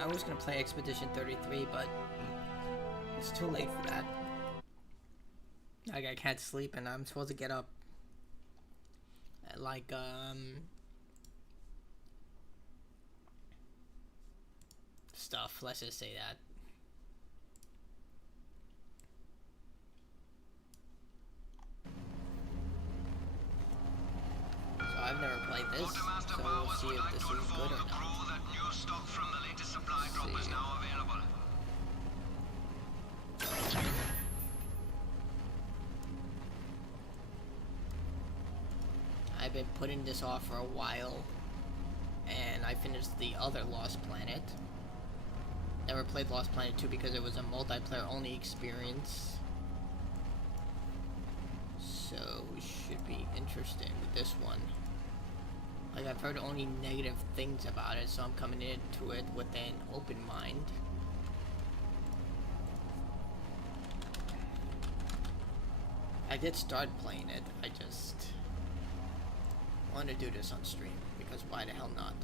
I was gonna play Expedition 33, but it's too late for that. Like, I can't sleep, and I'm supposed to get up at like stuff. Let's just say that. So I've never played this, so we'll see if this is good or not. I've been putting this off for a while, and I finished the other Lost Planet. Never played Lost Planet 2 because it was a multiplayer only experience. So it should be interesting with this one. Like, I've heard only negative things about it, so I'm coming into it with an open mind. I did start playing it, I just want to do this on stream, because why the hell not?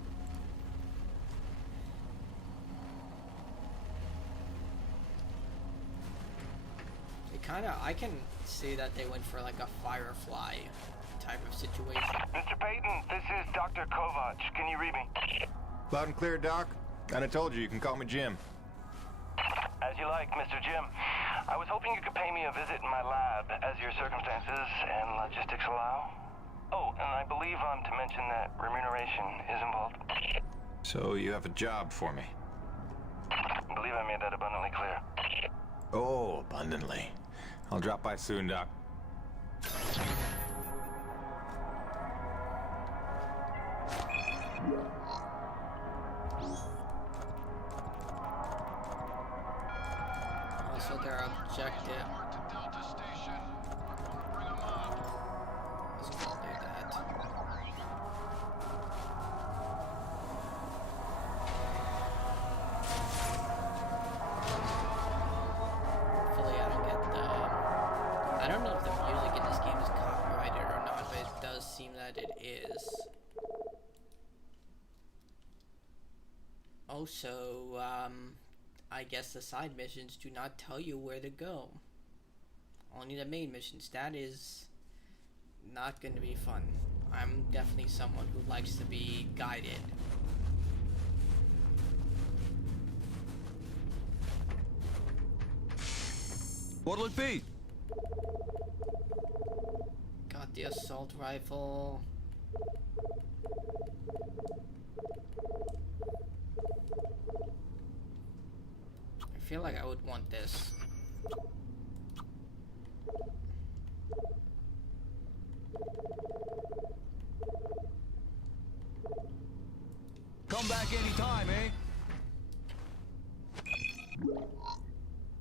It kinda, I can see that they went for like a Firefly type of situation. Mr. Payton, this is Dr. Kovac. Can you read me? Loud and clear, Doc. Kinda told you can call me Jim. As you like, Mr. Jim. I was hoping you could pay me a visit in my lab, as your circumstances and logistics allow. Oh, and I believe I'm to mention that remuneration is involved. So you have a job for me? I believe I made that abundantly clear. Oh, abundantly. I'll drop by soon, Doc. Also, their objective. Let's go do that. Hopefully, I don't get the. I don't know if the music in this game is copyrighted or not, but it does seem that it is. Also, I guess the side missions do not tell you where to go. Only the main missions. That is not going to be fun. I'm definitely someone who likes to be guided. What'll it be? Got the assault rifle. I feel like I would want this. Come back anytime, eh?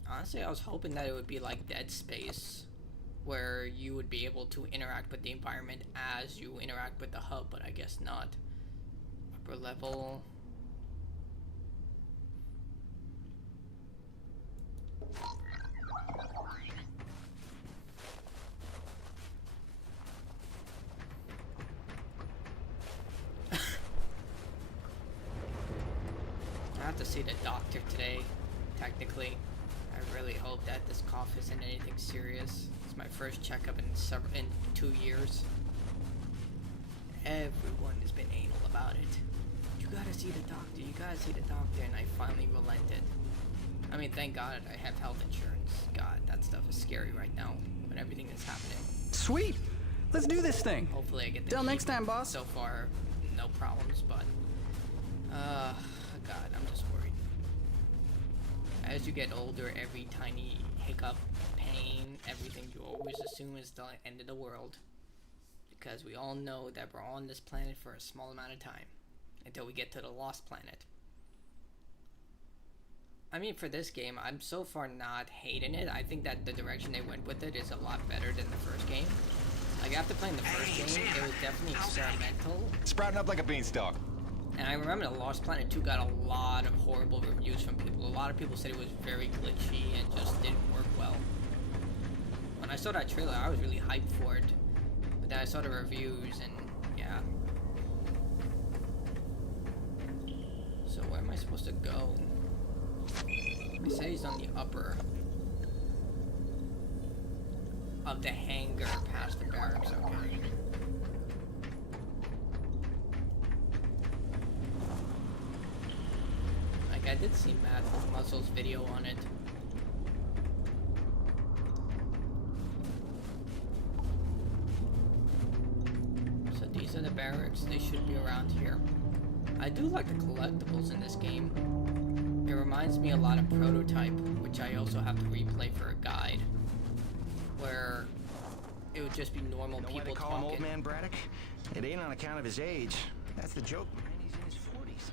Honestly, I was hoping that it would be like Dead Space, where you would be able to interact with the environment as you interact with the hub, but I guess not. Upper level. I have to see the doctor today, technically. I really hope that this cough isn't anything serious. It's my first checkup in 2 years. Everyone has been anal about it. You gotta see the doctor, you gotta see the doctor, and I finally relented. I mean, thank God I have health insurance. God, that stuff is scary right now, when everything is happening. Sweet! Let's do this thing. Hopefully I get Till next time, boss. So far, no problems, but God, I'm just worried. As you get older, every tiny hiccup, pain, everything you always assume is the end of the world. Because we all know that we're on this planet for a small amount of time. Until we get to the Lost Planet. I mean, for this game, I'm so far not hating it. I think that the direction they went with it is a lot better than the first game. Like, after playing the first game, it was definitely experimental. Sprouting up like a beanstalk. And I remember the Lost Planet 2 got a lot of horrible reviews from people. A lot of people said it was very glitchy and just didn't work well. When I saw that trailer, I was really hyped for it. But then I saw the reviews and, yeah. So where am am I supposed to go? They say he's on the upper of the hangar past the barracks, okay. Like, I did see Matt Muscle's video on it. So these are the barracks, they should be around here. I do like the collectibles in this game. It reminds me a lot of Prototype, which I also have to replay for a guide, where it would just be normal Know why people they call him talking. Old Man Braddock? It ain't on account of his age. That's the joke, man. He's in his 40s.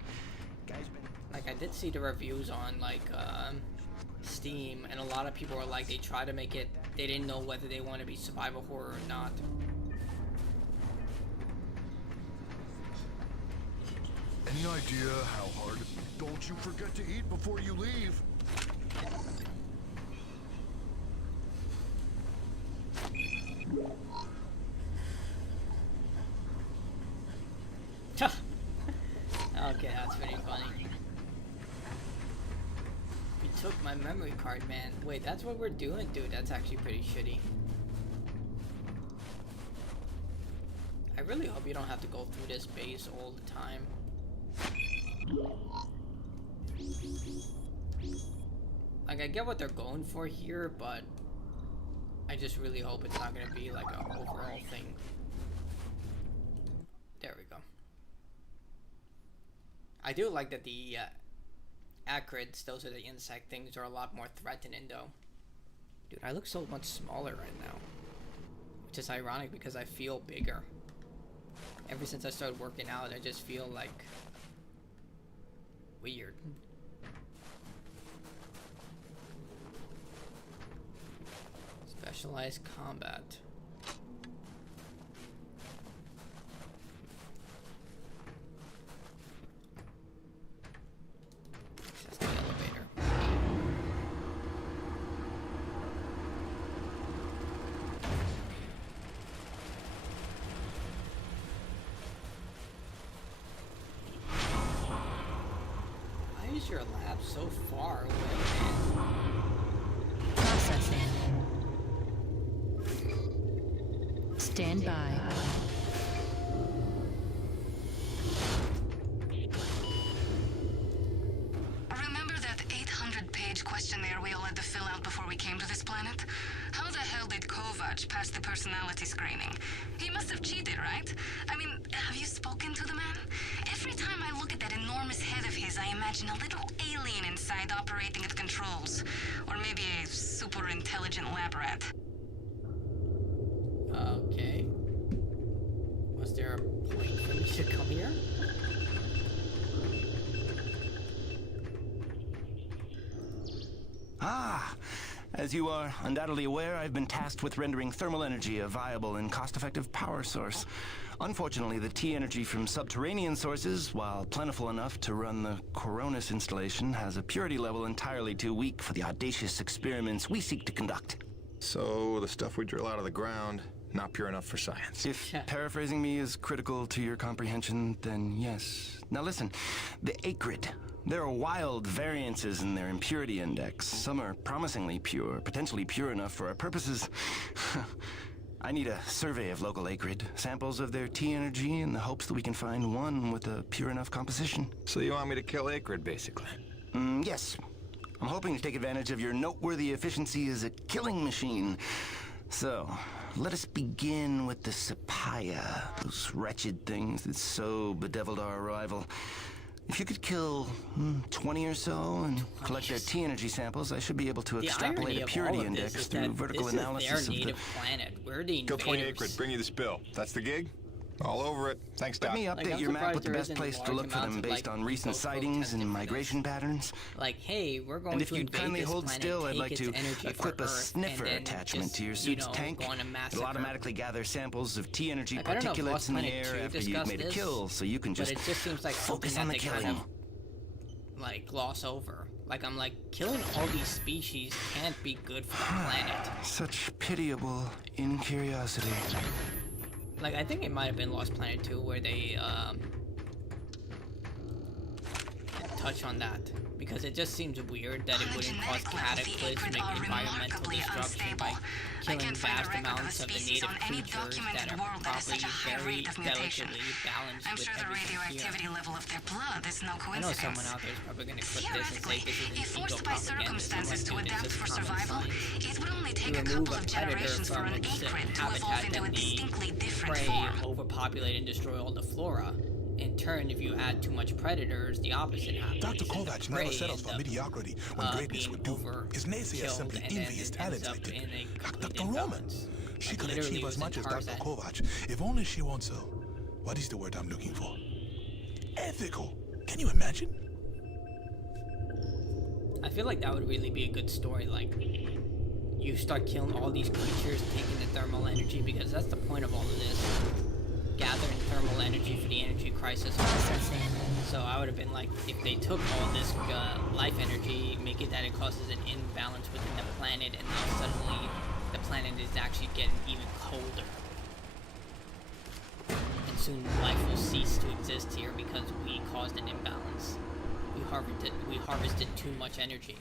Guy's been... Like, I did see the reviews on, like, Steam, and a lot of people were like, they try to make it, they didn't know whether they want to be survival horror or not. Any idea how hard? Don't you forget to eat before you leave. Okay, that's pretty funny. You took my memory card, man. Wait, that's what we're doing? Dude, that's actually pretty shitty. I really hope you don't have to go through this base all the time. Like, I get what they're going for here, but I just really hope it's not gonna be like an overall thing. There we go. I do like that the acrids, those are the insect things, are a lot more threatening though. Dude, I look so much smaller right now. Which is ironic because I feel bigger. Ever since I started working out, I just feel like weird. Specialized combat. Access the elevator. Why is your lab so far away, man? Processing. Stand by. Remember that 800-page questionnaire we all had to fill out before we came to this planet? How the hell did Kovac pass the personality screening? He must have cheated, right? I mean, have you spoken to the man? Every time I look at that enormous head of his, I imagine a little alien inside operating at controls. Or maybe a super intelligent lab rat. Okay. Was there a point for me to come here? Ah! As you are undoubtedly aware, I've been tasked with rendering thermal energy a viable and cost-effective power source. Unfortunately, the T-energy from subterranean sources, while plentiful enough to run the Coronis installation, has a purity level entirely too weak for the audacious experiments we seek to conduct. So, the stuff we drill out of the ground, not pure enough for science. If paraphrasing me is critical to your comprehension, then yes. Now listen, the acrid. There are wild variances in their impurity index. Some are promisingly pure, potentially pure enough for our purposes. I need a survey of local acrid, samples of their T-energy in the hopes that we can find one with a pure enough composition. So you want me to kill Acrid, basically? Yes. I'm hoping to take advantage of your noteworthy efficiency as a killing machine. So, let us begin with the Sapaya, those wretched things that so bedeviled our arrival. If you could kill 20 or so and collect their T-energy samples, I should be able to extrapolate a purity index through vertical analysis this is of their the... native planet. We're the Kill 20 invaders. Acrid, bring you the spill. That's the gig? All over it. Thanks, Let Doc. me Like, update I'm your map surprised with the there best isn't place to large look for them amounts of, based like, on recent cultural sightings testing and for migration patterns. Like, hey, we're going And if to you'd invade kindly this hold planet, still, I'd take like its to energy equip for a Earth, sniffer and then attachment just, to your you suit's know, tank. go on a It'll massacre. automatically gather samples of T-energy Like, I don't know if particulates Lost in the Planet 2 air after you've discussed made a this, kill, so you can But just it just seems like focus something on that the they kind killing. of, like, gloss over. Like, I'm like, killing all these species can't be good for the planet. Such pitiable incuriosity. Like, I think it might have been Lost Planet 2 where they, touch on that, because it just seems weird that it wouldn't cause cataclysmic environmental destruction by killing vast amounts of the native creatures that are probably very delicately balanced I'm with sure the everything radioactivity here. level of their blood is no I know coincidence. someone out there is probably going to clip this and say Theoretically, this is if an ego forced by propaganda. circumstances to Someone do adapt this for as common survival, science. it would only take a Remove couple of predator generations for from an its acrid to evolve habitat, into a then the distinctly different prey form. overpopulate and destroy all the flora. In turn, if you add too much predators, the opposite happens. Dr. and the Kovacs prey never settles end for up, mediocrity when greatness being would do. His naysayers overkilled, simply and then envy his it talents, ends I up think. in a Like complete Dr. Roman. imbalance. She Like, could literally achieve it as was much in as Dr. Tarzan. Kovacs if only she wants so. What is the word I'm looking for? Ethical. Can you imagine? I feel like that would really be a good story. Like, you start killing all these creatures, taking the thermal energy, because that's the point of all of this. Gathering thermal energy for the energy crisis. Processing. So I would have been like, if they took all this life energy, make it that it causes an imbalance within the planet, and now suddenly the planet is actually getting even colder. And soon life will cease to exist here because we caused an imbalance. We harvested too much energy.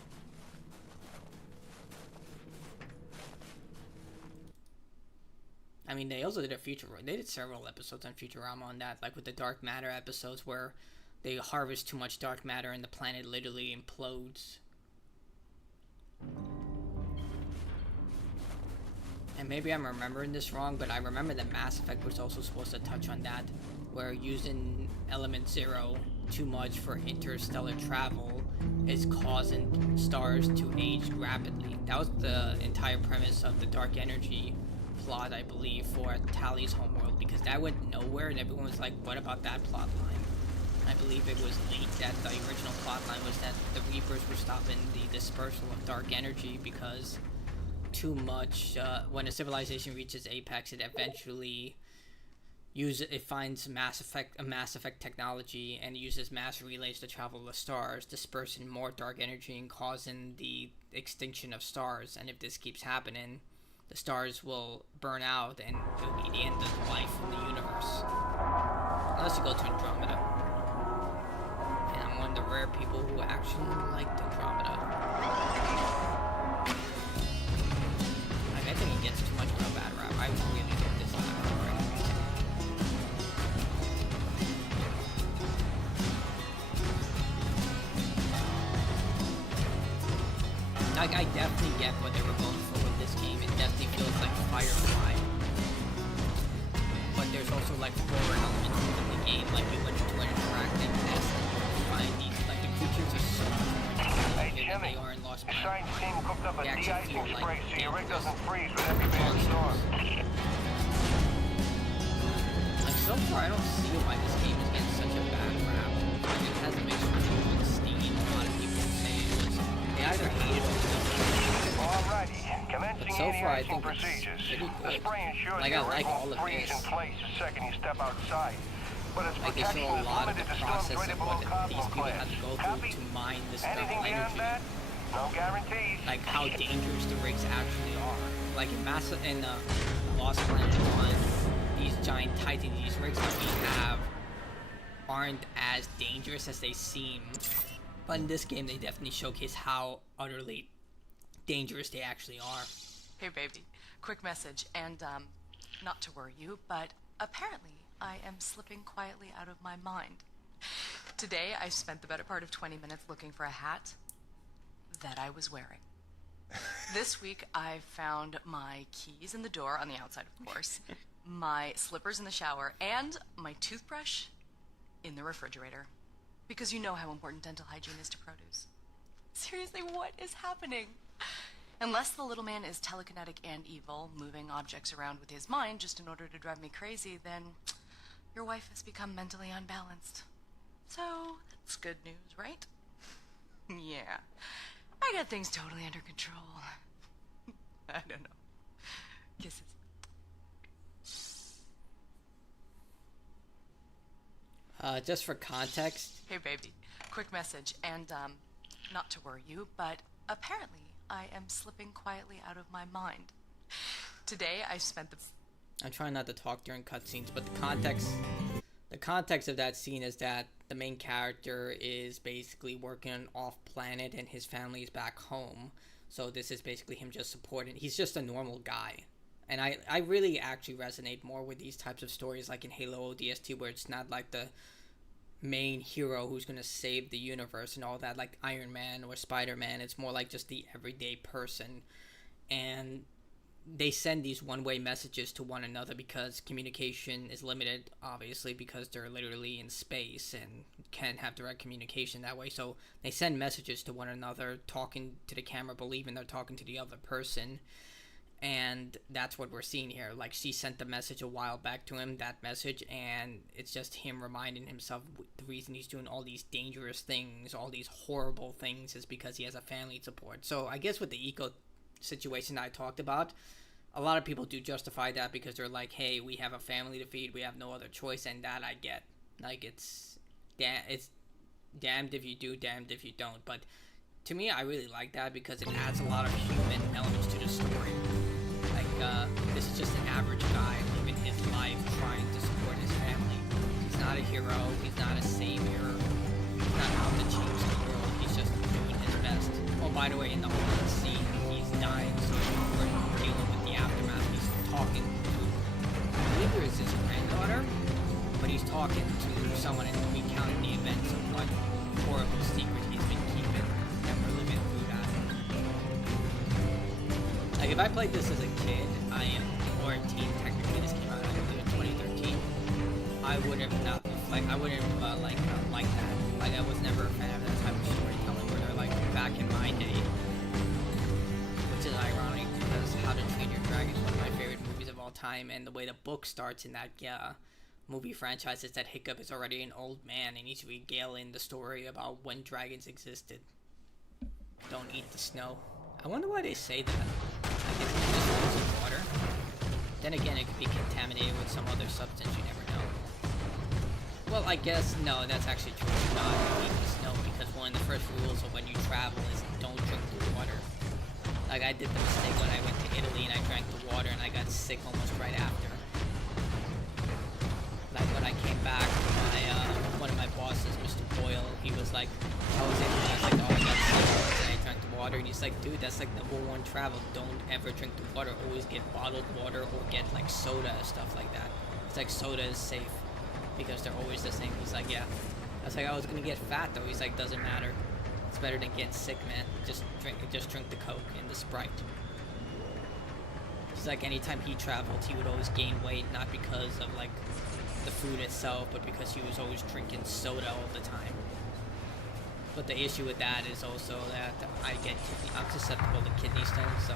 I mean, they also did they did several episodes on Futurama on that, like with the dark matter episodes where they harvest too much dark matter and the planet literally implodes. And maybe I'm remembering this wrong, but I remember that Mass Effect was also supposed to touch on that, where using Element Zero too much for interstellar travel is causing stars to age rapidly. That was the entire premise of the dark energy plot, I believe, for Tally's homeworld, because that went nowhere and everyone was like, what about that plot line? I believe it was leaked that the original plot line was that the Reapers were stopping the dispersal of dark energy because too much, when a civilization reaches apex, it eventually finds a Mass Effect technology and uses mass relays to travel the stars, dispersing more dark energy and causing the extinction of stars. And if this keeps happening, the stars will burn out and it will be the end of life in the universe. Unless you go to Andromeda. And I'm one of the rare people who actually liked Andromeda. Like, I think it gets too much of a bad rap. I really get this already. Like, I definitely get what they were going for with this game. It definitely feels like Firefly. But there's also like horror elements within the game. Like, you went into an interactive test and you find these, like, the creatures are so much more Hey, than Jimmy, they are in Lost the Planet. science team cooked up a They actually de-icing feel spray like so your rig dangerous doesn't freeze with every bad storm. Like, so far, I don't see why this game is getting such a bad rap. Like, it has a mixture of Steam. A lot of people say it was, they either hate it or don't. Alrighty, commencing So far, I anti-icing think it's procedures. pretty The good. spray ensures Like, I your rig like all won't of freeze this. in place the second you step outside. But its Like, they protection show a is lot of limited the to storms process rated of below what these Cosmo people have class. to go Copy? through to mine this Anything thermal beyond energy. that? No guarantees. Like, how dangerous the rigs actually are. Like, in Lost Planet 1, these giant titans, these rigs that we have, aren't as dangerous as they seem. But in this game, they definitely showcase how utterly dangerous they actually are. Hey, baby. Quick message, and, not to worry you, but apparently I am slipping quietly out of my mind. Today, I spent the better part of 20 minutes looking for a hat that I was wearing. This week, I found my keys in the door, on the outside, of course, my slippers in the shower, and my toothbrush in the refrigerator. Because you know how important dental hygiene is to produce. Seriously, what is happening? Unless the little man is telekinetic and evil, moving objects around with his mind just in order to drive me crazy, then your wife has become mentally unbalanced. So, that's good news, right? Yeah. I got things totally under control. I don't know. Kisses. Just for context, Hey, baby. Quick message, and, not to worry you, but apparently I am slipping quietly out of my mind. Today, I spent the... I'm trying not to talk during cutscenes, but the context of that scene is that the main character is basically working off planet and his family is back home. So this is basically him just supporting. He's just a normal guy. And I really actually resonate more with these types of stories, like in Halo ODST, where it's not like the main hero who's going to save the universe and all that, like Iron Man or Spider-Man. It's more like just the everyday person. And they send these one-way messages to one another because communication is limited, obviously, because they're literally in space and can't have direct communication that way. So they send messages to one another, talking to the camera, believing they're talking to the other person. And that's what we're seeing here. Like, she sent the message a while back to him, that message, and it's just him reminding himself the reason he's doing all these dangerous things, all these horrible things, is because he has a family support. So I guess with the eco situation I talked about, a lot of people do justify that because they're like, hey, we have a family to feed, we have no other choice, and that I get. Like, it's damned if you do, damned if you don't. But to me, I really like that because it adds a lot of human elements to the story. This is just an average guy living his life trying to support his family. He's not a hero, he's not a savior, he's not out to change the world, he's just doing his best. Oh, by the way, in the opening scene, he's dying, so we're dealing with the aftermath. He's talking to, I believe it was his granddaughter, but he's talking to someone and recounting the events of what horrible secret he's been keeping, and we're living through that. Like, if I played this as a kid, or a teen, technically this came out in 2013, I would have not, like, I wouldn't have, liked that. Like, I was never a fan of that type of storytelling where they're, like, back in my day. Which is ironic because How to Train Your Dragon is one of my favorite movies of all time, and the way the book starts in that, movie franchise is that Hiccup is already an old man and he's regaling the story about when dragons existed. Don't eat the snow. I wonder why they say that. I guess it's just frozen water. Then again, it could be contaminated with some other substance, you never know. Well, I guess, no, that's actually true. Not eat the snow, because one of the first rules of when you travel is don't drink the water. Like, I did the mistake when I went to Italy and I drank the water and I got sick almost right after. Like, when I came back, one of my bosses, Mr. Boyle, he was like, I was like, oh, I got sick and I drank the water. And he's like, dude, that's like number one travel. Don't ever drink the water. Always get bottled water or get like soda, stuff like that. It's like soda is safe because they're always the same. He's like, yeah. I was like, I was gonna get fat though. He's like, doesn't matter. It's better than getting sick, man. Just drink the Coke and the Sprite. He's like, anytime he traveled, he would always gain weight, not because of like the food itself, but because he was always drinking soda all the time. But the issue with that is also that I'm susceptible to kidney stones, so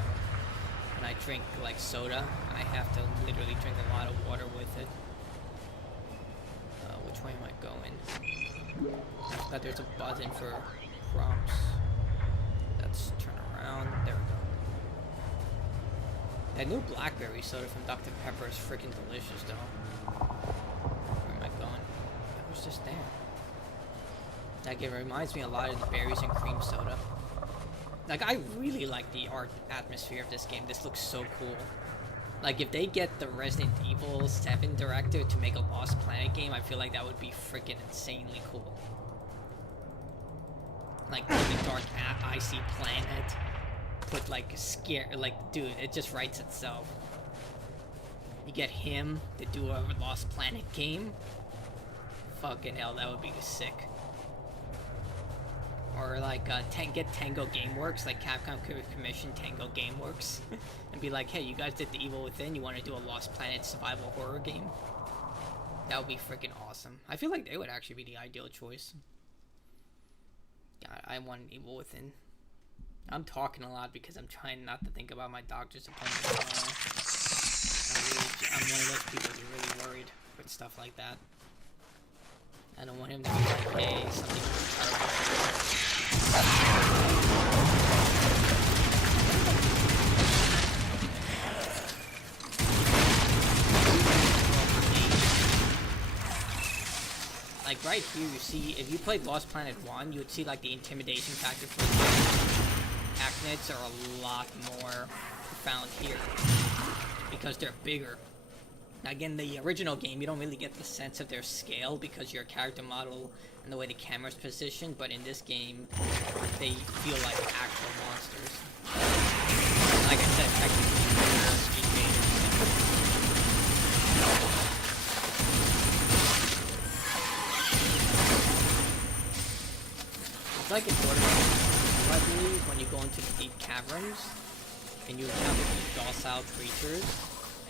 when I drink like soda, I have to literally drink a lot of water with it. Which way am I going? I forgot there's a button for prompts. Let's turn around. There we go. That new blackberry soda from Dr. Pepper is freaking delicious, though. Where am I going? I was just there. Like, it reminds me a lot of the berries and cream soda. Like, I really like the art atmosphere of this game. This looks so cool. Like, if they get the Resident Evil 7 director to make a Lost Planet game, I feel like that would be freaking insanely cool. Like, put the dark, icy planet. Put, like, dude, it just writes itself. You get him to do a Lost Planet game? Fucking hell, that would be sick. Or like get Tango Gameworks, like Capcom could commission Tango Gameworks and be like, hey, you guys did The Evil Within, you want to do a Lost Planet survival horror game? That would be freaking awesome. I feel like they would actually be the ideal choice. God, I want Evil Within. I'm talking a lot because I'm trying not to think about my doctor's appointment. I'm one of those people who's really worried with stuff like that. I don't want him to be like, hey, something terrible. Like right here, you see, if you played Lost Planet 1, you would see like the intimidation factor for the actinids are a lot more profound here because they're bigger. Like in the original game, you don't really get the sense of their scale because your character model and the way the camera's positioned, but in this game, they feel like actual monsters. Like I said, technically, they're invaders. It's like in Borderlands, I believe, when you go into the deep caverns, and you encounter these docile creatures,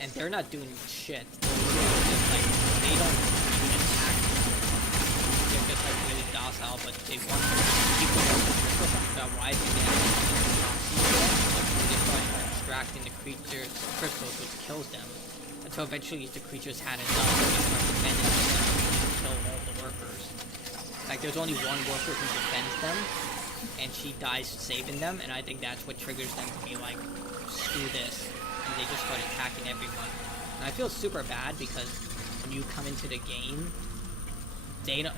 and they're not doing shit. They're literally just like, they don't even attack you. They're just like really docile, but they want to keep rising in. They start extracting the creature's crystals, which kills them. And so eventually the creatures had enough, and they start defending themselves and kill all the workers. Like there's only one worker who defends them, and she dies saving them, and I think that's what triggers them to be like, screw this. And they just start attacking everyone. And I feel super bad because when you come into the game, they don't,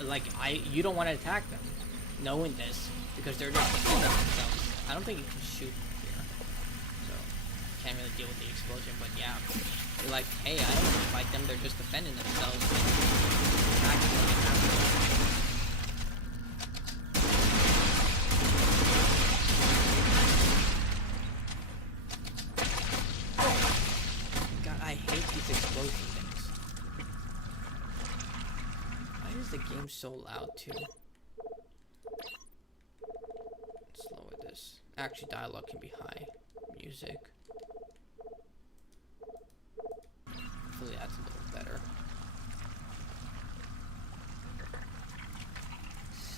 you don't want to attack them, knowing this, because they're just defending themselves. I don't think you can shoot here, so can't really deal with the explosion. But yeah, you're like, hey, I don't want to fight them. They're just defending themselves. Attacking them. Explosion things. Why is the game so loud too? Let's lower this. Actually, dialogue can be high. Music. Hopefully that's a little better.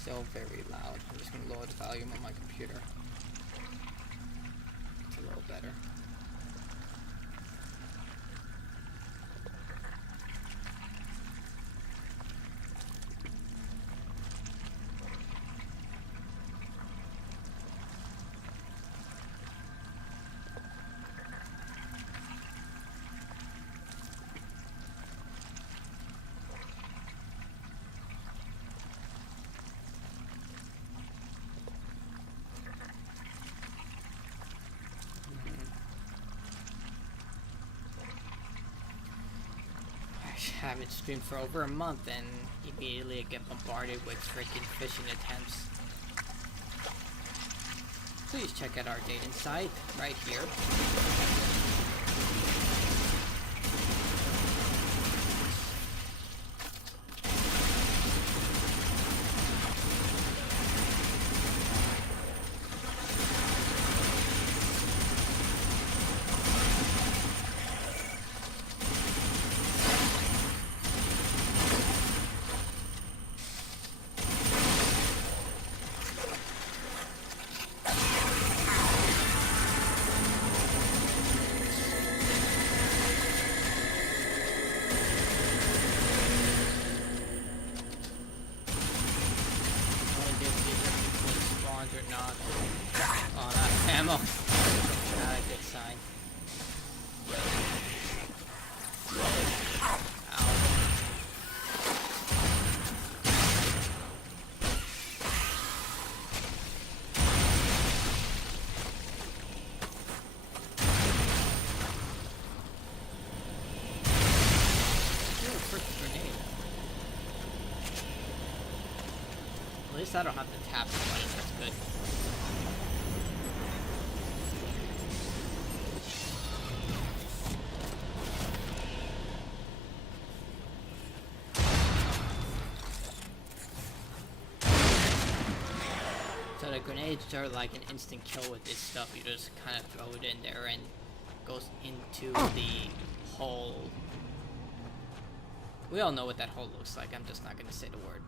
Still very loud. I'm just gonna lower the volume on my computer. It's a little better. Haven't streamed for over a month and immediately I get bombarded with freaking phishing attempts. Please check out our dating site right here. At least I don't have to tap the button, that's good. So the grenades are like an instant kill with this stuff. You just kind of throw it in there and it goes into the hole. We all know what that hole looks like. I'm just not going to say the word.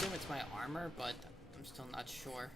assume it's my armor, but I'm still not sure.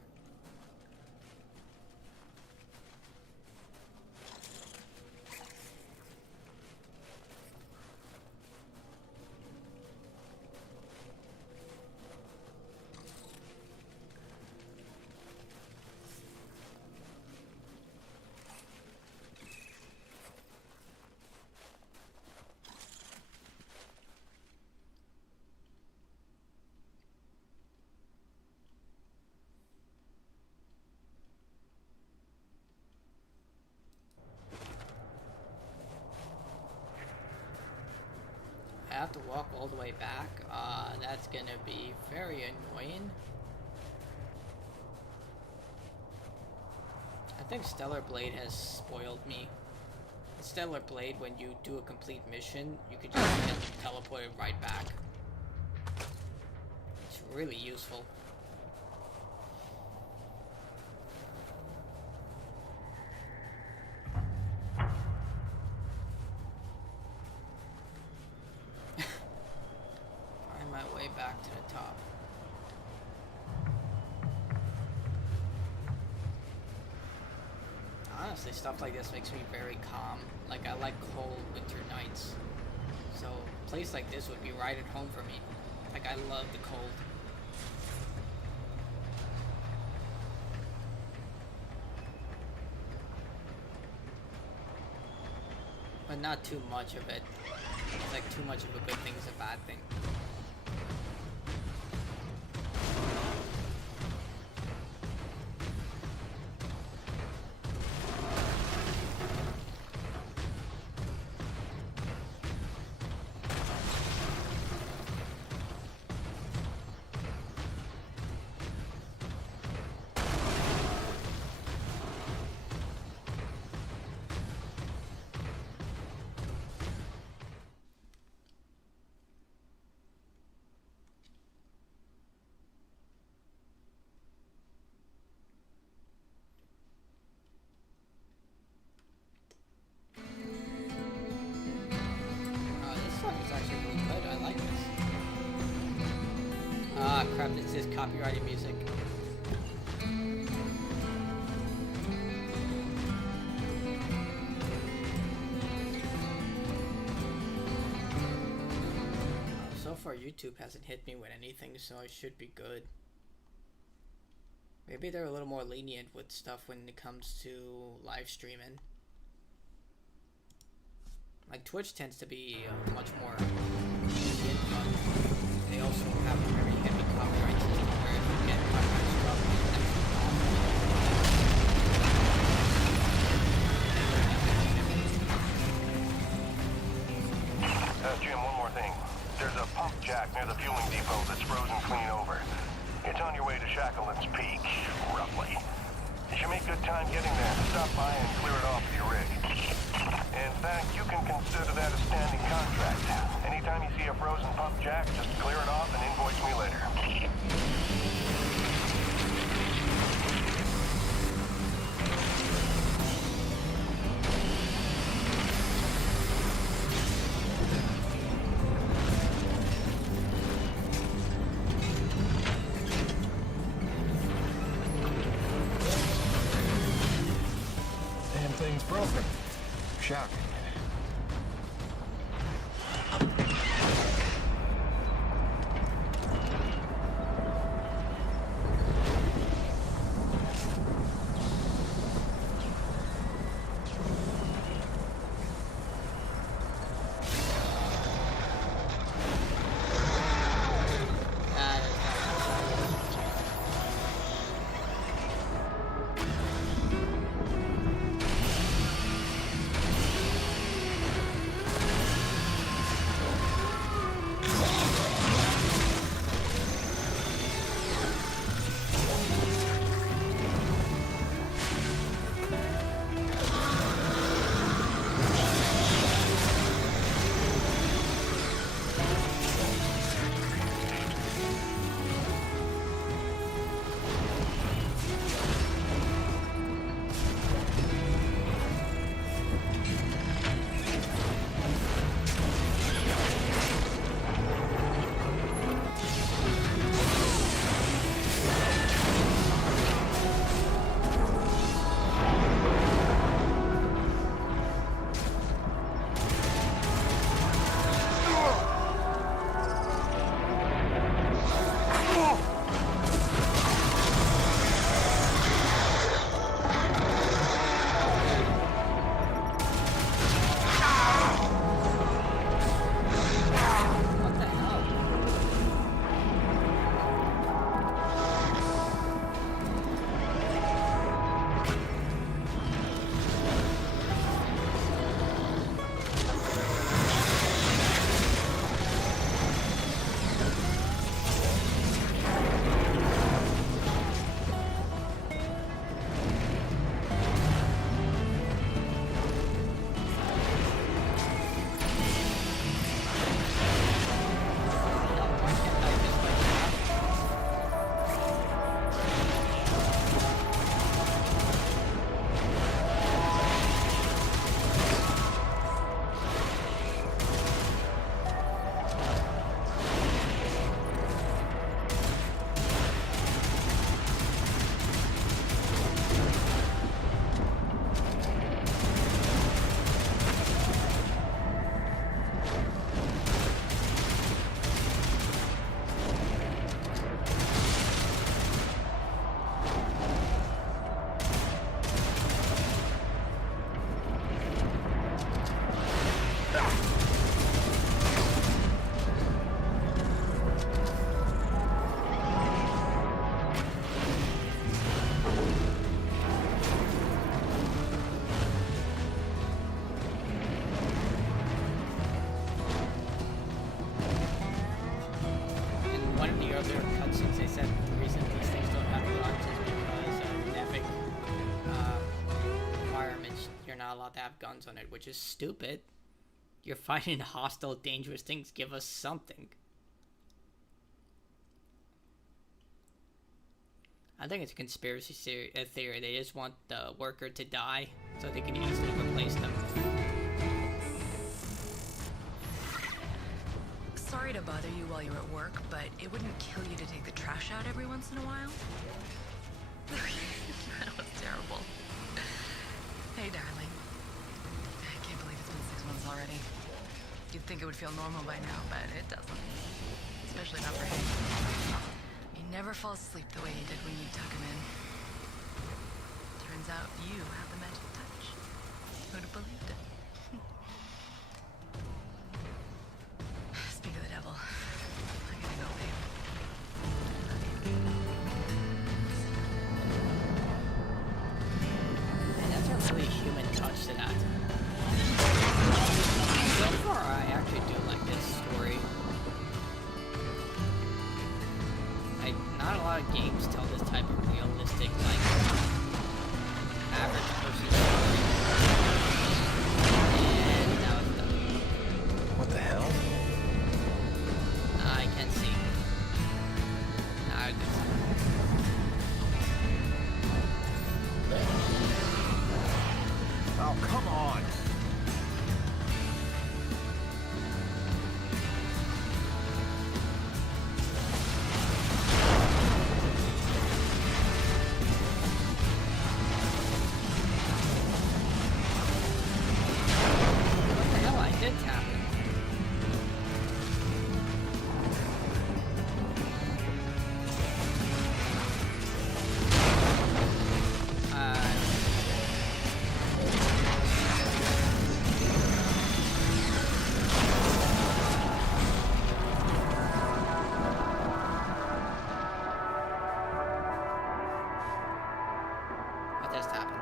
I have to walk all the way back. That's gonna be very annoying. I think Stellar Blade has spoiled me. Stellar Blade, when you do a complete mission, you could just get teleported right back. It's really useful. Find my way back to the top. Honestly, stuff like this makes me very calm. Like, I like cold winter nights. So, a place like this would be right at home for me. Like, I love the cold. But not too much of it. It's like too much of a good thing is a bad thing. Ah, crap, this is copyrighted music. So far, YouTube hasn't hit me with anything, so I should be good. Maybe they're a little more lenient with stuff when it comes to live streaming. Like, Twitch tends to be much more lenient, but they also have a very heavy copyright system where if you get copyright struck, that's Jim, one more thing. There's a pump jack near the fueling depot that's frozen clean over. It's on your way to Shackleton's Peak, roughly. You should make good time getting there. Stop by and clear it off with your rig. In fact, you can consider that a standing contract. Anytime you see a frozen pump jack, just clear it off and invoice me later. Damn thing's broken. Shocking. said the reason these things don't have guns is because of ethic requirements. You're not allowed to have guns on it, which is stupid. You're fighting hostile, dangerous things. Give us something. I think it's a conspiracy theory. They just want the worker to die so they can easily replace them. Sorry to bother you while you're at work, but it wouldn't kill you to take the trash out every once in a while? That was terrible. Hey, darling. I can't believe it's been 6 months already. You'd think it would feel normal by now, but it doesn't. Especially not for him. He never falls asleep the way he did when you tuck him in. Turns out you have the magic touch. Who'd have believed it? Speak of the devil. I gotta go, babe. And that's a really human touch to that. So far, I actually do like this story. Like, not a lot of games tell this type of realistic, like, average person story. And that was done. What the hell? I can't see. I Oh, come on! What the hell? I did tap it. What just happened?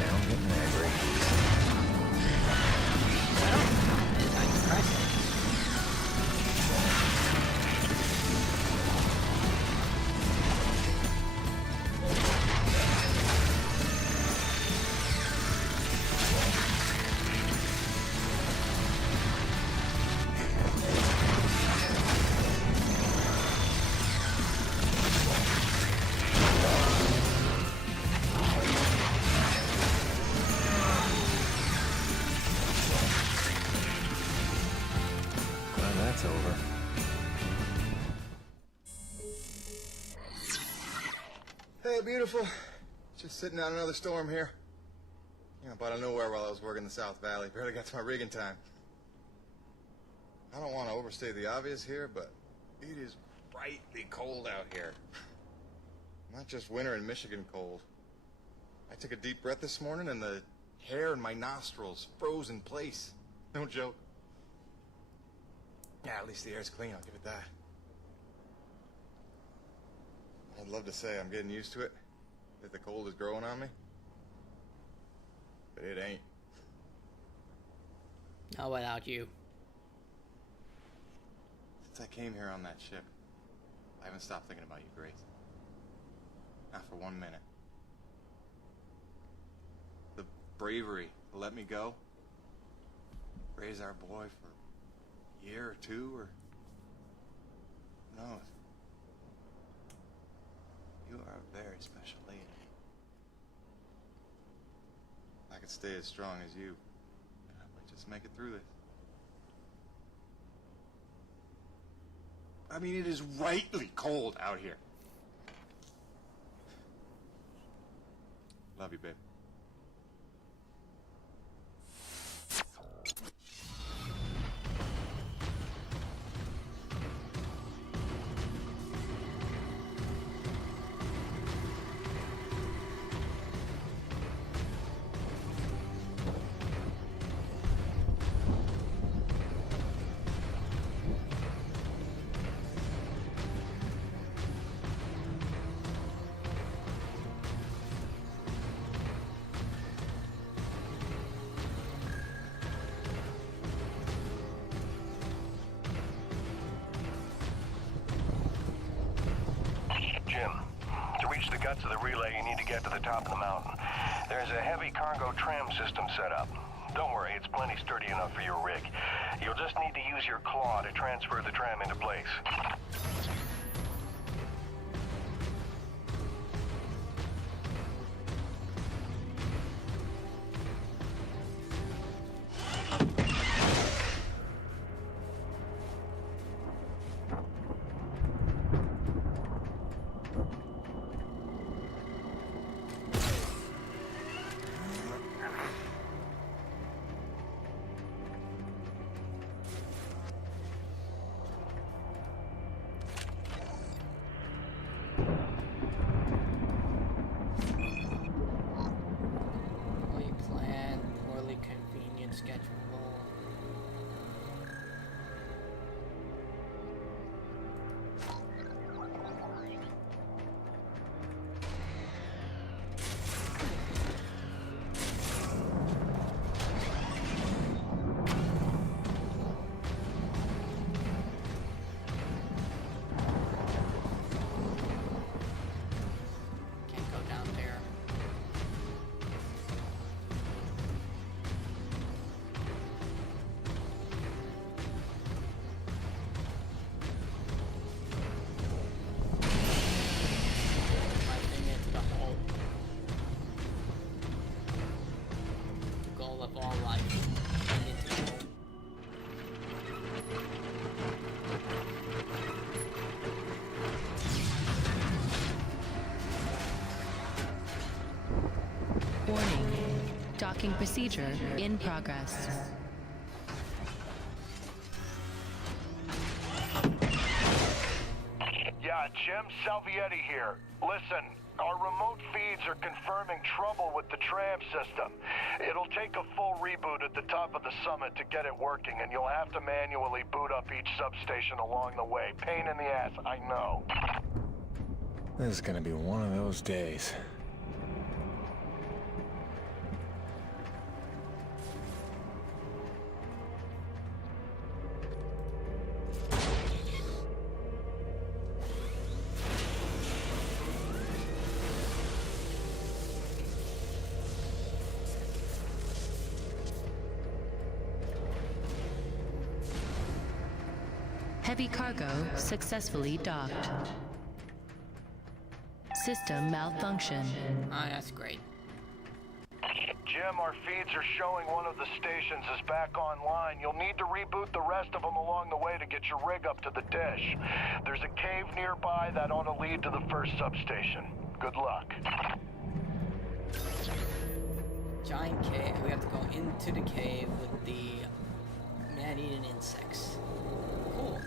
Now I'm getting angry. I pressed it. Glad that's over. Hey, beautiful. Just sitting out another storm here. Up out of nowhere while I was working the South Valley. Barely got to my rigging time. I don't want to overstate the obvious here, but it is brightly cold out here. Not just winter in Michigan cold. I took a deep breath this morning and the hair in my nostrils froze in place. No joke. Yeah, at least the air's clean, I'll give it that. I'd love to say I'm getting used to it, that the cold is growing on me. But it ain't. Not without you. Since I came here on that ship, I haven't stopped thinking about you, Grace. Not for 1 minute. The bravery to let me go, raise our boy for a year or two, or who knows. You are a very special lady. If I could stay as strong as you, I might just make it through this. I mean, it is rightly cold out here. Love you, babe. Jim, to reach the guts of the relay, you need to get to the top of the mountain. There's a heavy cargo tram system set up. Don't worry, it's plenty sturdy enough for your rig. You'll just need to use your claw to transfer the tram into place. Poorly planned, poorly convenient schedule. Can't go down there. My thing into the hole. The goal of all life. Into the hole. Warning. Docking procedure in progress. Yeah, Jim Salvietti here. Listen, our remote feeds are confirming trouble with the tram system. It'll take a full reboot at the top of the summit to get it working, and you'll have to manually boot up each substation along the way. Pain in the ass, I know. This is gonna be one of those days. Heavy cargo successfully docked. System malfunction. Ah, that's great. Jim, our feeds are showing one of the stations is back online. You'll need to reboot the rest of them along the way to get your rig up to the dish. There's a cave nearby that ought to lead to the first substation. Good luck. Giant cave. We have to go into the cave with the man-eating insects. Cool.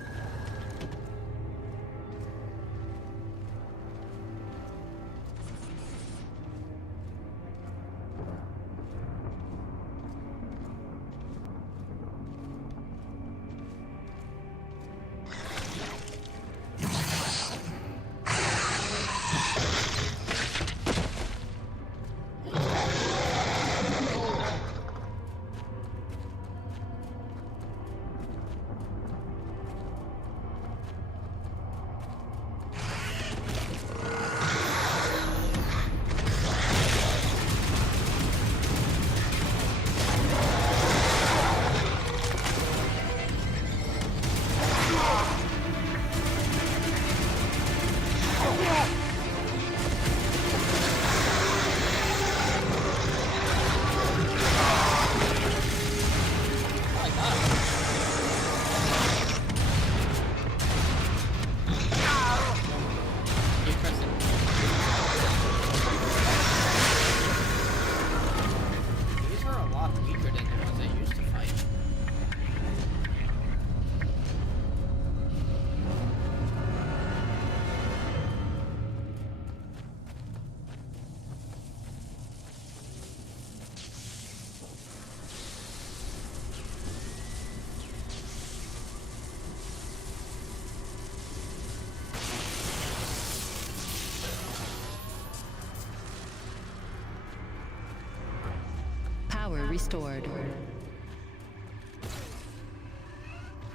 restored.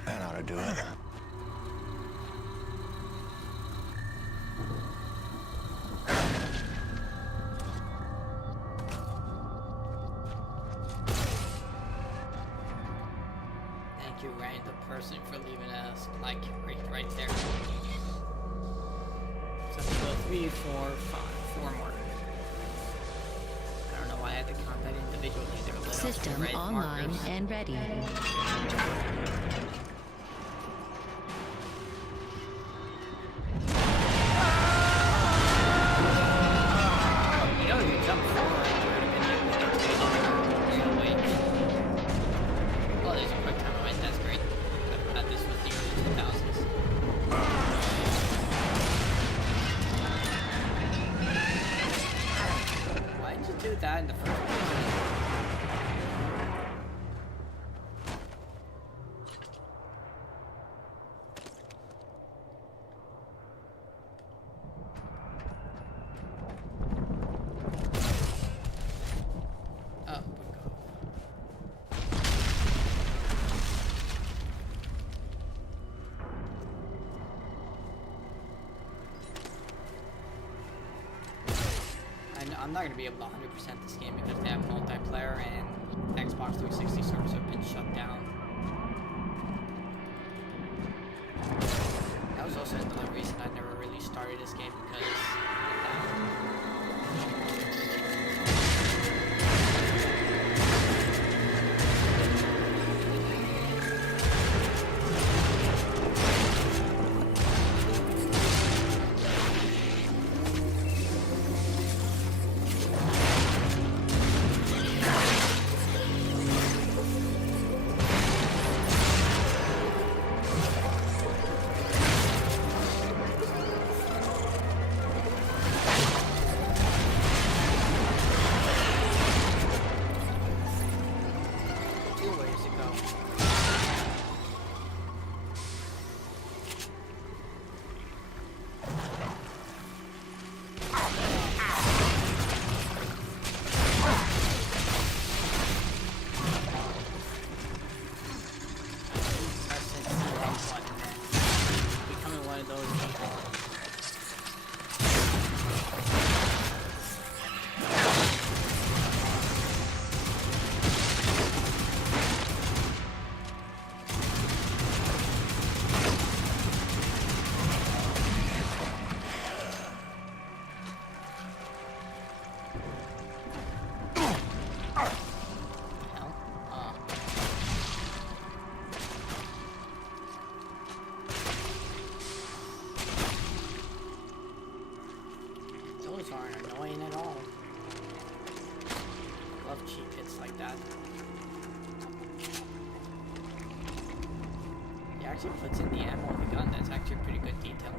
That ought to do it. Thank you, random person, for leaving us like right there. So we go 3, 4, 5, 4 more. I don't know why I had to count that individually. They were lit up with System red online markers. and ready. You know, you jump forward and wait. Oh, there's a quick time event. That's great. I forgot this was the early 2000s. Why did you do that in the first place? Oh, I'm not going to be able to 100% this game because they have multiplayer and Xbox 360 servers have been shut down. That was also another reason I never really started this game because aren't annoying at all. Love cheap hits like that. He actually puts in the ammo of the gun. That's actually a pretty good detail.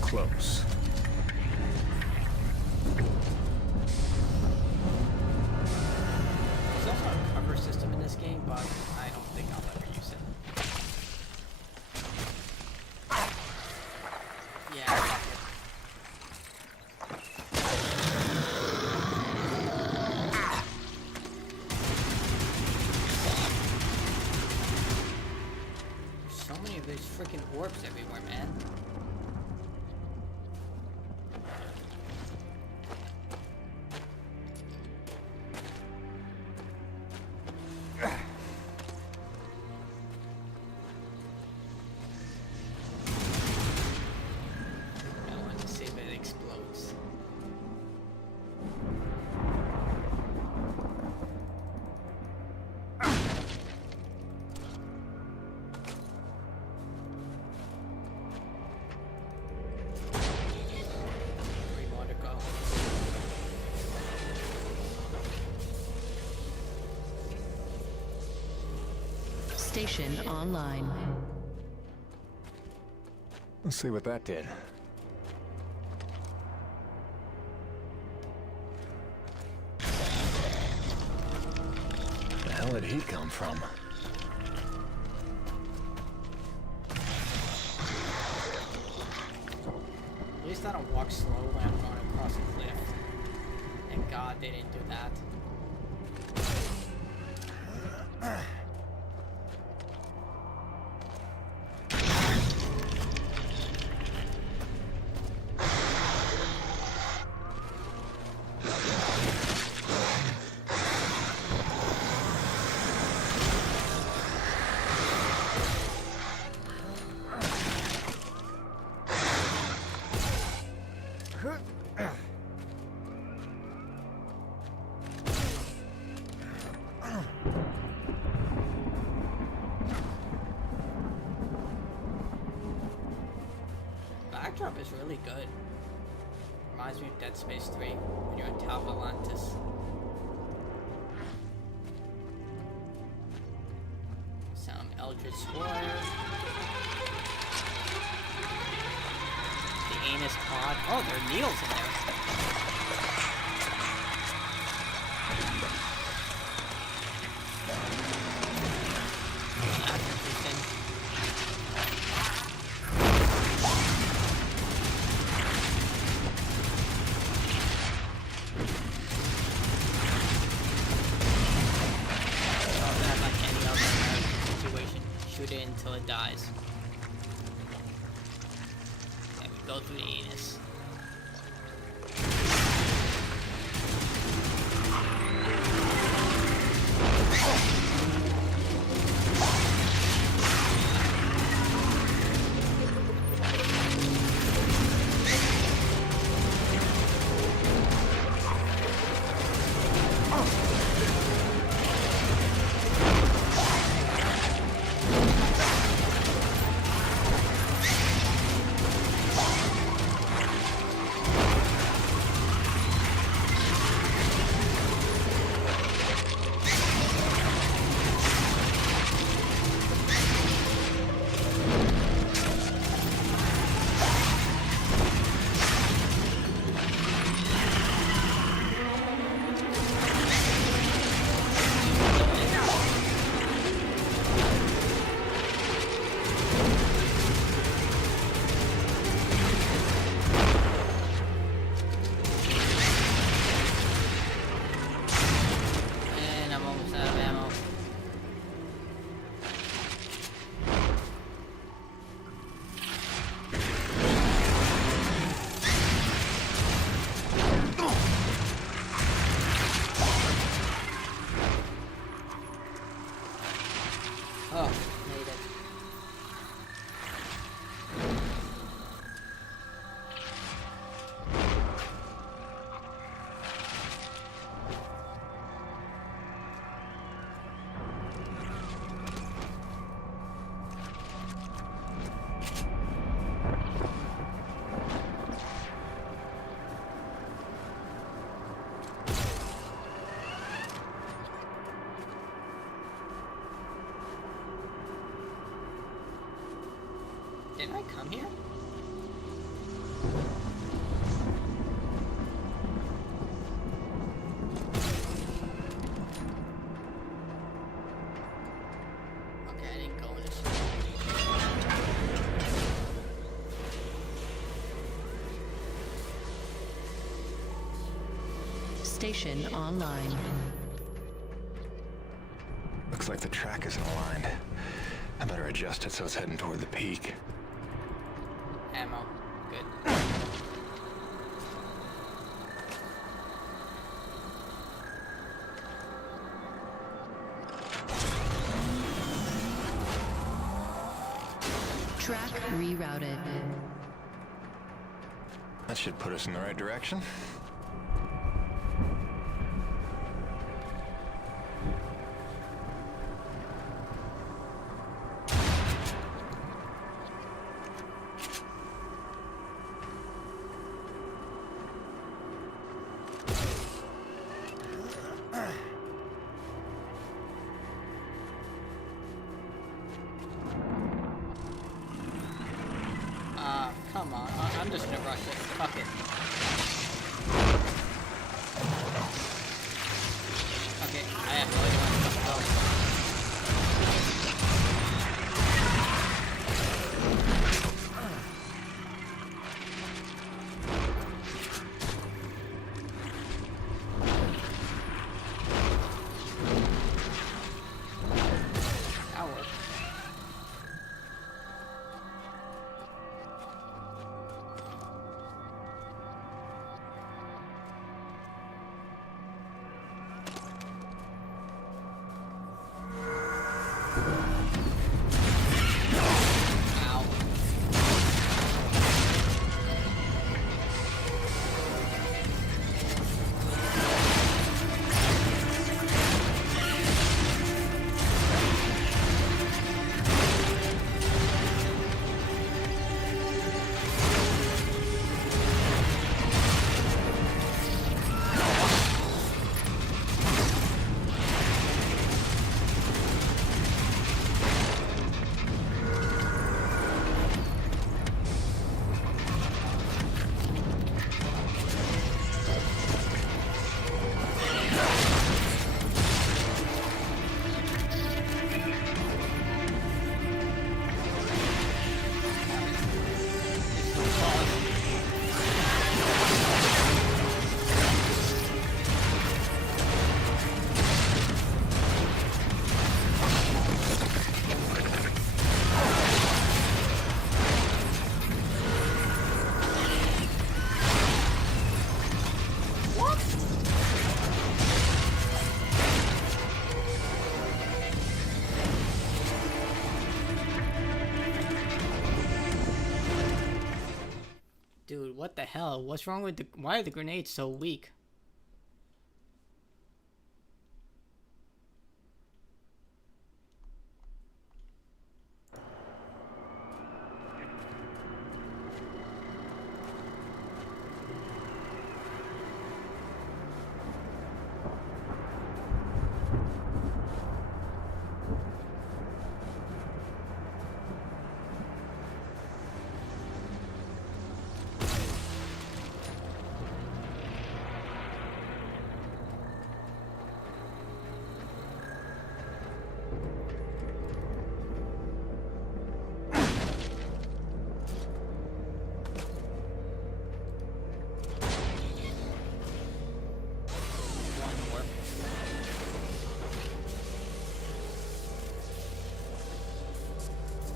Close. There's also a cover system in this game, but I don't think I'll ever use it. Yeah, fuck it. There's so many of these freaking orbs everywhere, man. Station online. Let's see what that did. Where the hell did he come from? At least I don't walk slow when I'm going across a cliff. Thank God they didn't do that. Backdrop is really good. Reminds me of Dead Space 3 when you're on top of Atlantis. Some Eldritch Spore. The Anus Pod. Oh, there are needles in there. That's interesting. Shoot it until it dies. And we go through the anus. Oh, made it. Didn't I come here? Okay, I didn't go in this room. Station online. Looks like the track isn't aligned. I better adjust it so it's heading toward the peak. Ammo. Good. Track rerouted. That should put us in the right direction. Come on, I'm just gonna rush it. Fuck it. Okay, I have no idea where I'm going. Dude, what the hell? What's wrong with the... Why are the grenades so weak?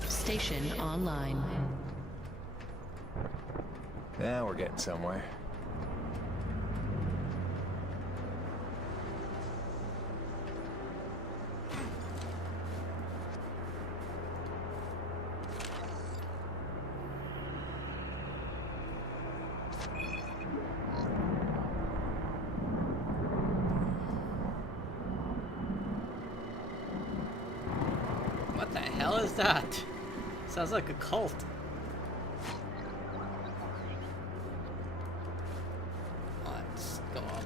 Station online. Yeah, we're getting somewhere. What the hell is that? Sounds like a cult. Let's go up.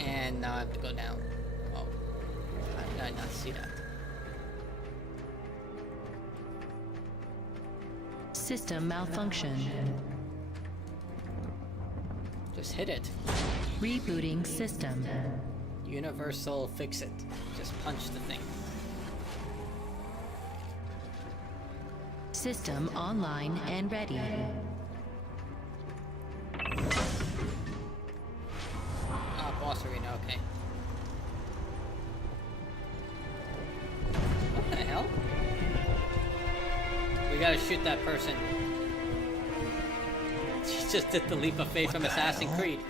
And now I have to go down. Oh, how did I not see that? System malfunction. Just hit it. Rebooting system. Universal fix it. Just punch the thing. System online and ready. Ah, boss arena, okay. What the hell? We gotta shoot that person. She just did the leap of faith from Assassin's Creed.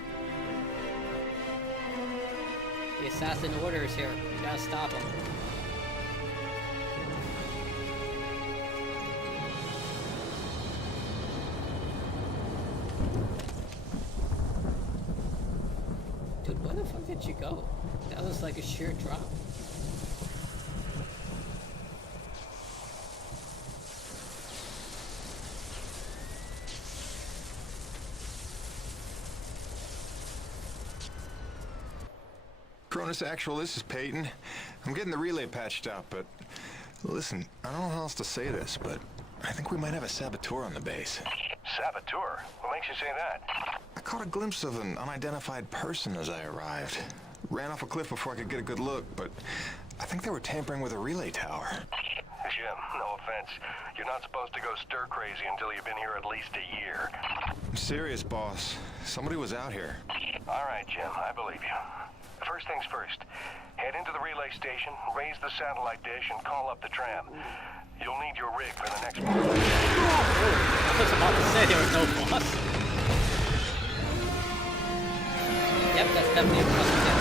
The assassin order is here. We gotta stop him. Dude, where the fuck did you go? That was like a sheer drop. Cronus Actual, this is Peyton. I'm getting the relay patched up, but... Listen, I don't know how else to say this, but I think we might have a saboteur on the base. Saboteur? What makes you say that? I caught a glimpse of an unidentified person as I arrived. Ran off a cliff before I could get a good look, but I think they were tampering with a relay tower. Jim, no offense. You're not supposed to go stir-crazy until you've been here at least a year. I'm serious, boss. Somebody was out here. All right, Jim, I believe you. First things first. Head into the relay station, raise the satellite dish, and call up the tram. You'll need your rig for the next one. I was about to say there was no boss. Yep, that's definitely a boss.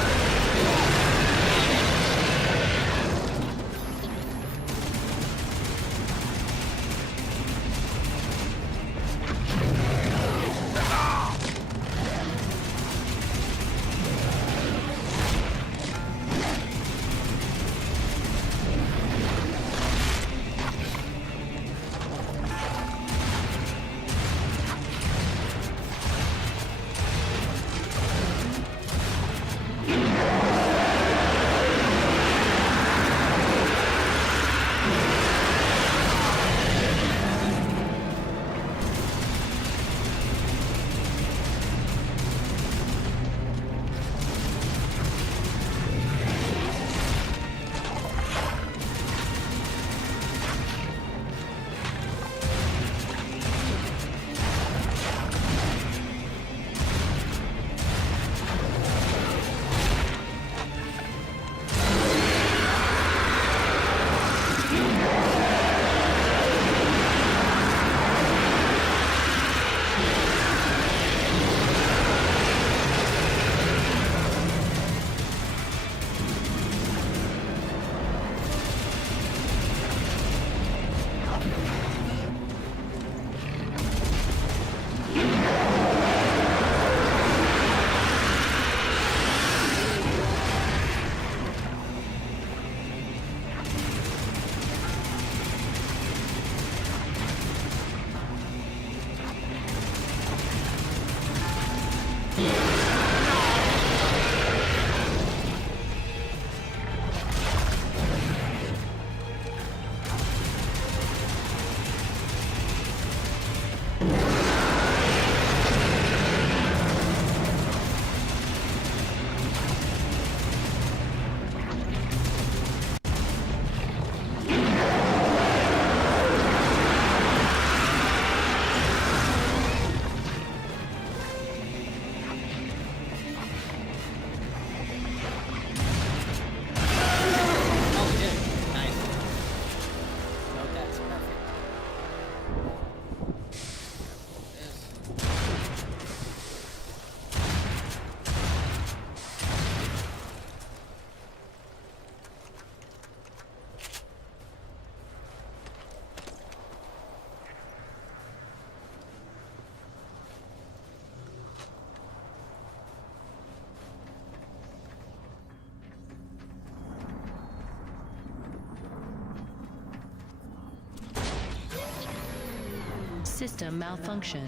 System malfunction.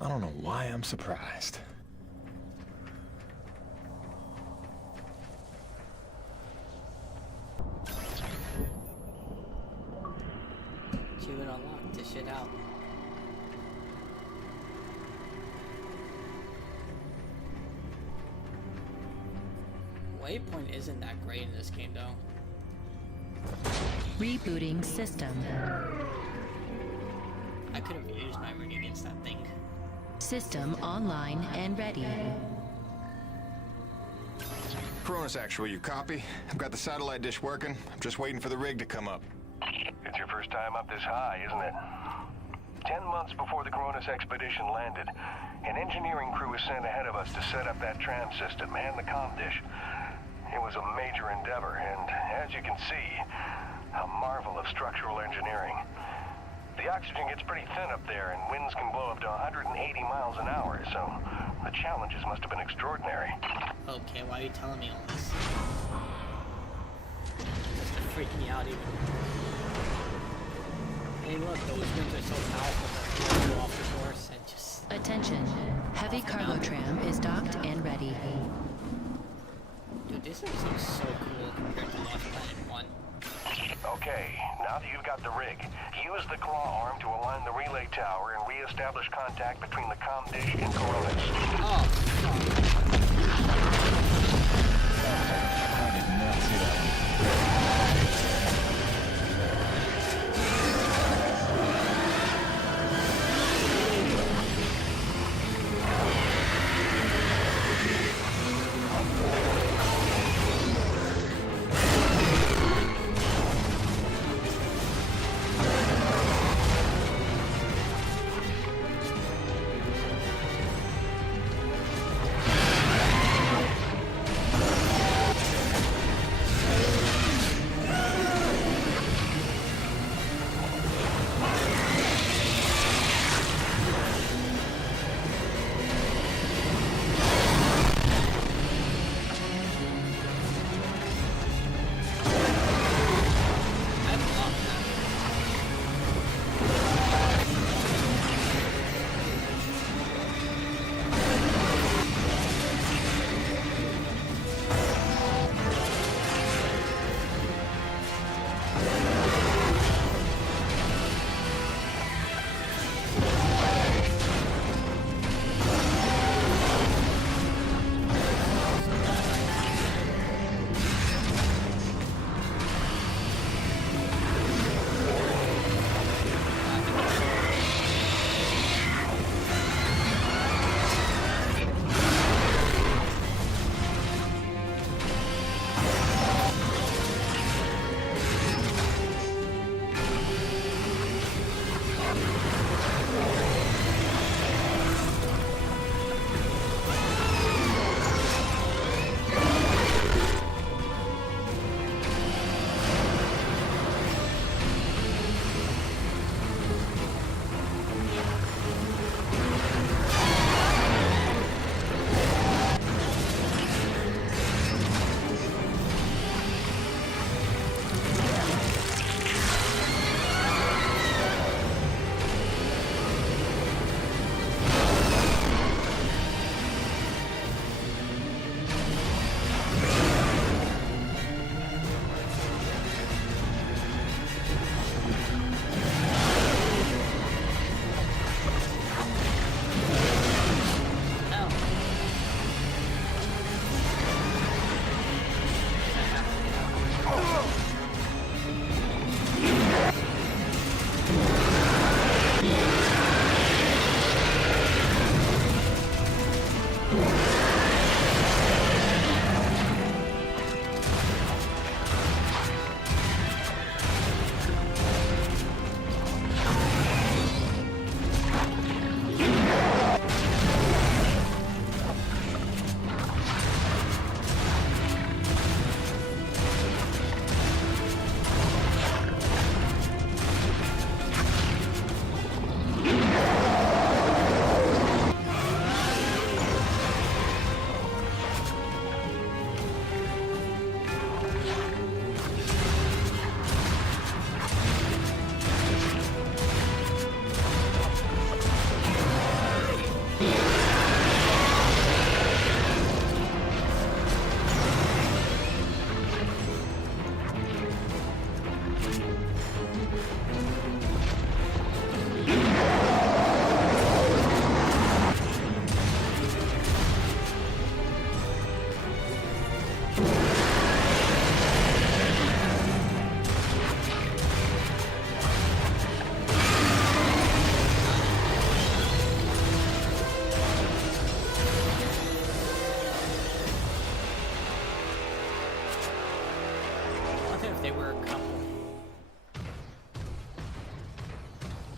I don't know why I'm surprised. Achievement unlocked. Dish it out. Waypoint isn't that great in this game, though. Rebooting system. I could have used my rig against that thing. System online and ready. Cronus Actual, you copy? I've got the satellite dish working. I'm just waiting for the rig to come up. It's your first time up this high, isn't it? 10 months before the Cronus expedition landed, an engineering crew was sent ahead of us to set up that tram system and the comm dish. It was a major endeavor, and as you can see, a marvel of structural engineering. The oxygen gets pretty thin up there, and winds can blow up to 180 miles an hour, so the challenges must have been extraordinary. Okay, why are you telling me all this? Just to freak me out even. Hey look, those winds are so powerful that they blow you off the course and just... Attention. Heavy cargo tram is docked and ready. Dude, this This thing looks so cool compared to Lost Planet 1. Okay, now that you've got the rig, use the claw arm to align the relay tower and re-establish contact between the comm dish and Coronas. Oh, I did not see that one.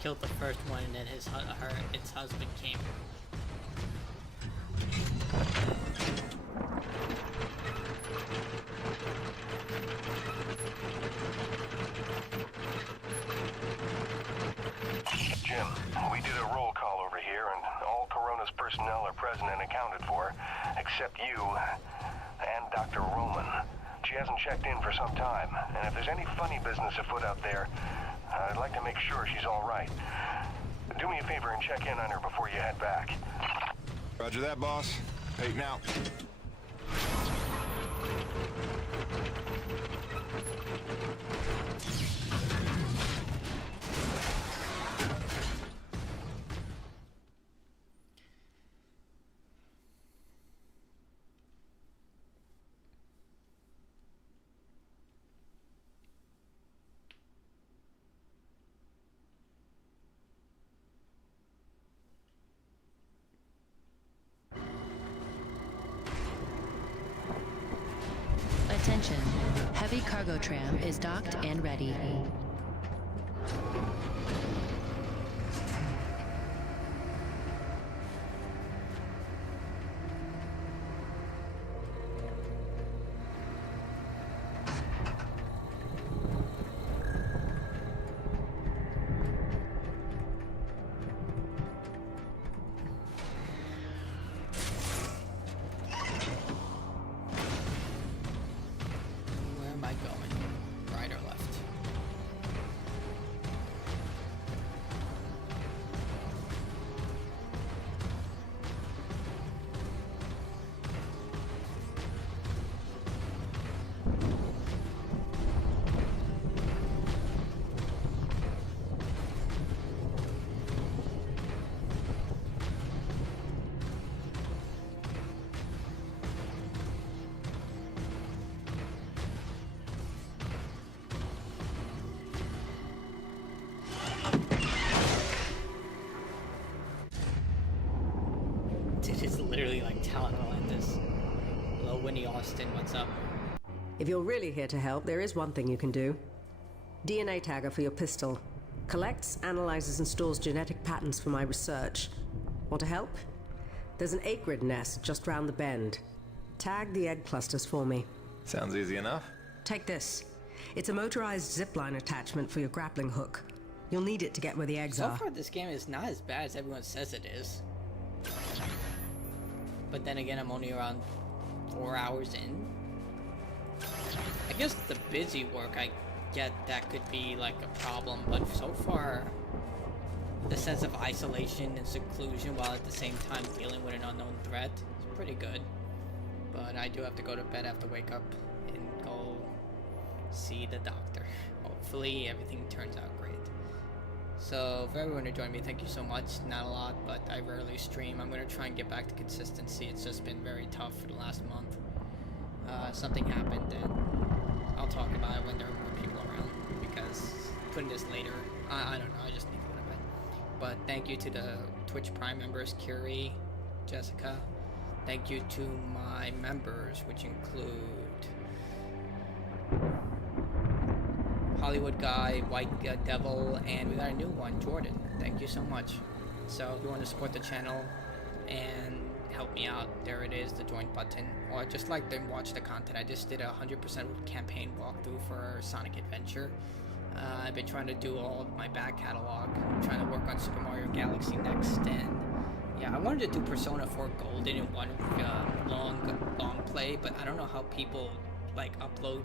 killed the first one, and then its husband came. Jim, we did a roll call over here, and all Corona's personnel are present and accounted for, except you and Dr. Roman. She hasn't checked in for some time, and if there's any funny business afoot out there, I'd like to make sure she's all right. Do me a favor and check in on her before you head back. Roger that, boss. Peyton out. Attention. Heavy cargo tram is docked and ready. It's literally like Talon Relentless. Hello, Winnie Austin, what's up? If you're really here to help, there is one thing you can do. DNA tagger for your pistol. Collects, analyzes, and stores genetic patterns for my research. Want to help? There's an acrid nest just round the bend. Tag the egg clusters for me. Sounds easy enough. Take this. It's a motorized zipline attachment for your grappling hook. You'll need it to get where the eggs are. So far, this game is not as bad as everyone says it is. But then again, I'm only around 4 hours in. I guess the busy work, I get that could be like a problem, but so far, the sense of isolation and seclusion while at the same time dealing with an unknown threat is pretty good. But I do have to go to bed, I have to wake up and go see the doctor. Hopefully everything turns out great. So for everyone who joined me, thank you so much. Not a lot, but I rarely stream. I'm going to try and get back to consistency. It's just been very tough for the last month. Something happened, and I'll talk about it when there are more people around, because putting this later, I don't know, I just need to go to bed. But thank you to the Twitch Prime members, Kiri, Jessica. Thank you to my members, which include Hollywood Guy, White Devil, and we got a new one, Jordan. Thank you so much. So if you want to support the channel and help me out, there it is, the join button. Or just like to watch the content. I just did a 100% campaign walkthrough for Sonic Adventure. I've been trying to do all of my back catalog. I'm trying to work on Super Mario Galaxy next, and yeah, I wanted to do Persona 4 Golden in one long play, but I don't know how people like upload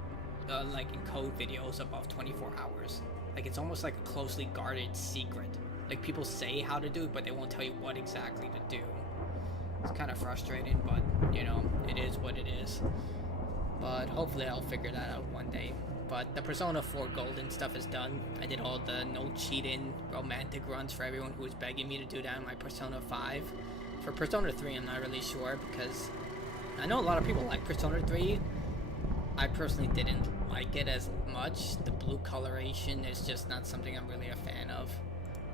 like encode videos above 24 hours. Like it's almost like a closely guarded secret. Like people say how to do it, but they won't tell you what exactly to do. It's kind of frustrating, but you know, it is what it is. But hopefully I'll figure that out one day. But the Persona 4 Golden stuff is done. I did all the no cheating romantic runs for everyone who was begging me to do that in my Persona 5. For Persona 3 I'm not really sure, because I know a lot of people like Persona 3. I personally didn't like it as much. The blue coloration is just not something I'm really a fan of.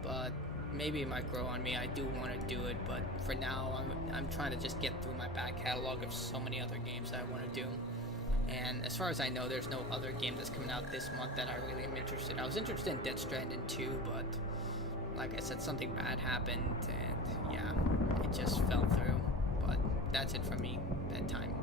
But maybe it might grow on me. I do want to do it, but for now I'm trying to just get through my back catalog of so many other games that I want to do. And as far as I know, there's no other game that's coming out this month that I really am interested in. I was interested in Death Stranding 2, but like I said, something bad happened, and yeah, it just fell through. But that's it for me. Bedtime.